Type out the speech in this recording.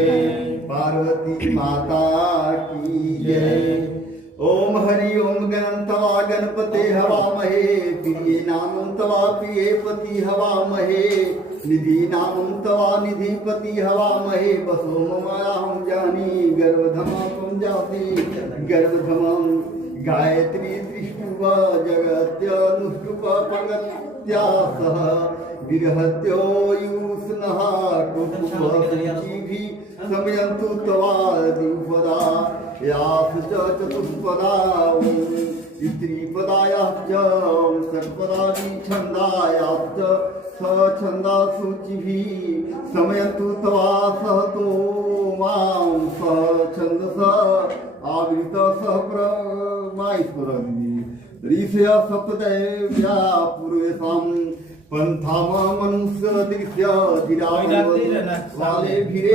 पार्वती माता की जय। ओम हरि ओम गणंतवा गणपते हवामहे, प्रिये नामं तवा प्रियेपति हवामहे, निधि नामं तवा निधिपति हवामहे। बसो ममाहं जानी गर्भधमं जाति गर्भधमं, गायत्री त्रिष्टुव जगत्यनुष्टुप पगत्या सह, विरहत्यो युष्णः कुटुम्बी समयन्तु तवा द्विपदा याथ चतुष्पदा त्रिपदायाश्च षट्पदानि छन्दायाश्च सछन्दा सूचिभिः समयन्तु तवा सहतो मां सछन्दस आवृत सहप्रमाईश्वरन्ति ऋषय सप्तदेव्या पूर्वेषां पंथाम मनुष्य दृश्य धीरा वाले भिरे